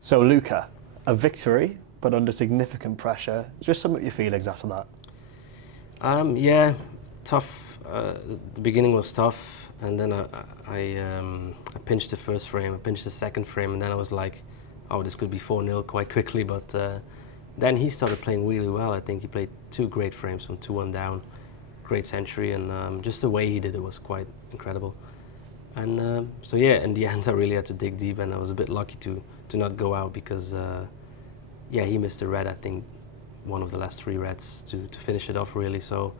So Luca, a victory, but under significant pressure. Just some of your feelings after that. Yeah, tough. The beginning was tough, and then I pinched the first frame, I pinched the second frame, and then I was like, oh, this could be 4-0 quite quickly. But then he started playing really well. I think he played two great frames from 2-1 down, great century, and just the way he did it was quite incredible. And so yeah, in the end, I really had to dig deep, and I was a bit lucky to not go out because yeah, he missed a red. I think one of the last three reds to finish it off really. So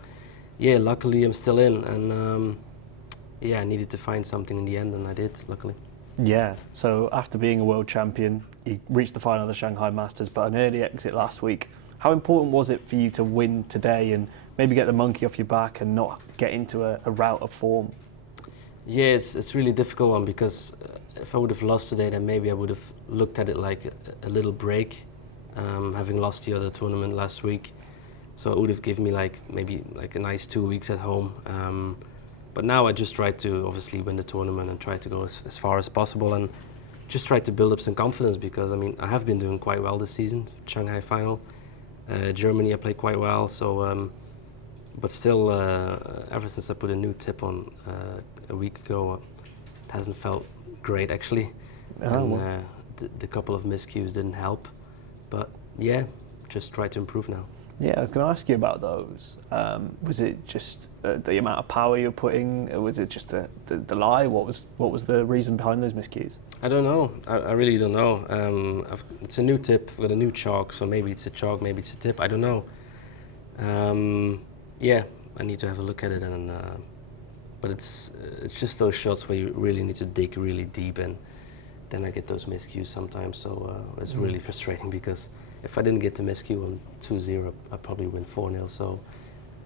yeah, luckily I'm still in, and yeah, I needed to find something in the end, and I did, luckily. Yeah, so after being a world champion, you reached the final of the Shanghai Masters, but an early exit last week. How important was it for you to win today and maybe get the monkey off your back and not get into a rout of form? Yeah, it's really difficult one because if I would have lost today, then maybe I would have looked at it like a little break, having lost the other tournament last week. So it would have given me maybe a nice 2 weeks at home. But now I just try to obviously win the tournament and try to go as far as possible and just try to build up some confidence because I mean I have been doing quite well this season. Shanghai final, Germany I played quite well. So, but still, ever since I put a new tip on a week ago, it hasn't felt great actually. And the couple of miscues didn't help. But yeah, just try to improve now. Yeah, I was going to ask you about those. Was it just the amount of power you're putting? Or was it just the lie? What was the reason behind those miscues? I don't know. I really don't know. It's a new tip with a new chalk, so maybe it's a chalk, maybe it's a tip. I don't know. Yeah, I need to have a look at it, and but it's just those shots where you really need to dig really deep, and then I get those miscues sometimes. So it's really frustrating because if I didn't get the miscue on 2-0, I probably win 4-0. So,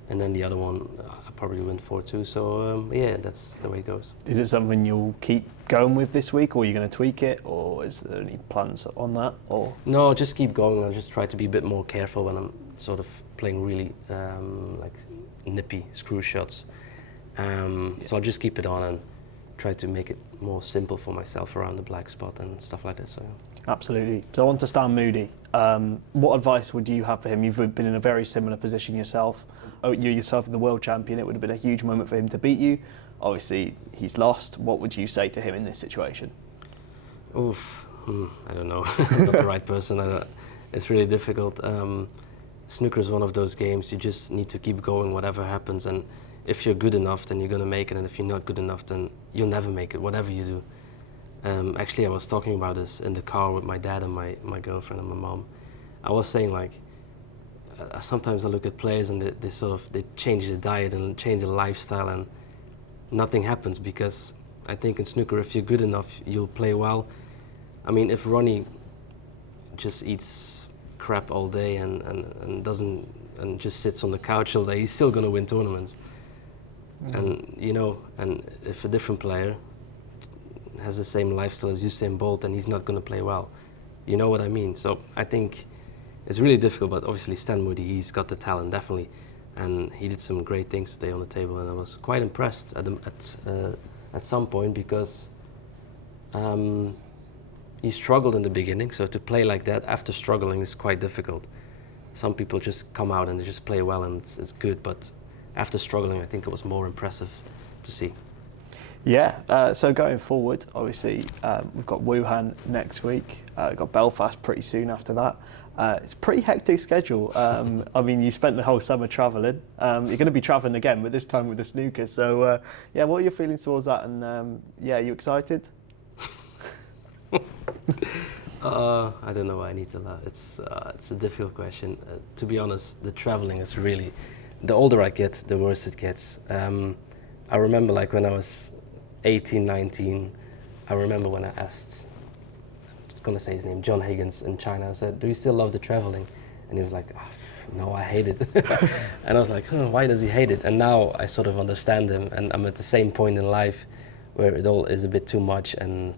and then the other one, I probably win 4-2. So yeah, that's the way it goes. Is it something you'll keep going with this week, or are you going to tweak it, or is there any plans on that? Or no, just keep going. I'll just try to be a bit more careful when I'm sort of playing really like nippy screw shots. So I'll just keep it on and try to make it more simple for myself around the black spot and stuff like that. So yeah. Absolutely. So on to Stan Moody. What advice would you have for him? You've been in a very similar position yourself. Oh, you yourself are the world champion. It would have been a huge moment for him to beat you. Obviously, he's lost. What would you say to him in this situation? Oof, I don't know. I'm not the right person. It's really difficult. Snooker is one of those games you just need to keep going whatever happens, and if you're good enough then you're going to make it, and if you're not good enough then you'll never make it, whatever you do. Actually I was talking about this in the car with my dad and my girlfriend and my mom. I was saying sometimes I look at players and they change their diet and change their lifestyle and nothing happens, because I think in snooker if you're good enough you'll play well. I mean, if Ronnie just eats crap all day and doesn't and just sits on the couch all day, he's still going to win tournaments. And you know, and if a different player has the same lifestyle as Usain Bolt and he's not going to play well, you know what I mean? So I think it's really difficult, but obviously Stan Moody, he's got the talent definitely, and he did some great things today on the table, and I was quite impressed at some point because he struggled in the beginning, so to play like that after struggling is quite difficult. Some people just come out and they just play well and it's good, but after struggling I think it was more impressive to see. Yeah, so going forward, obviously we've got Wuhan next week, we've got Belfast pretty soon after that. It's a pretty hectic schedule. I mean, you spent the whole summer travelling. You're going to be travelling again, but this time with the snooker. So yeah, what are your feelings towards that? And yeah, are you excited? I don't know why I need to laugh. It's a difficult question. To be honest, the traveling is really, the older I get, the worse it gets. I remember when I was 18, 19, I remember when I asked, I'm just gonna say his name, John Higgins in China, I said, do you still love the traveling? And he was like, oh, no, I hate it. And I was like, why does he hate it? And now I sort of understand him, and I'm at the same point in life where it all is a bit too much, and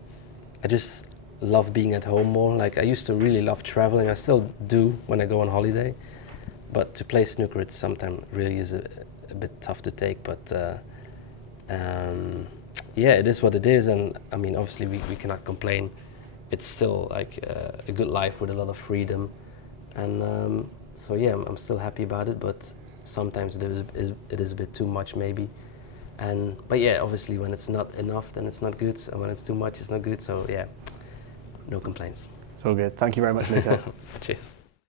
I just love being at home more. I used to really love traveling. I still do when I go on holiday, but to play snooker, it sometimes really is a bit tough to take. But yeah, it is what it is, and I mean, obviously we cannot complain. it's still like a good life with a lot of freedom, and so yeah, I'm still happy about it. But sometimes it is a bit too much maybe, but yeah, obviously when it's not enough, then it's not good, and when it's too much, it's not good. So yeah, no complaints. It's all good. Thank you very much, Luca. Cheers.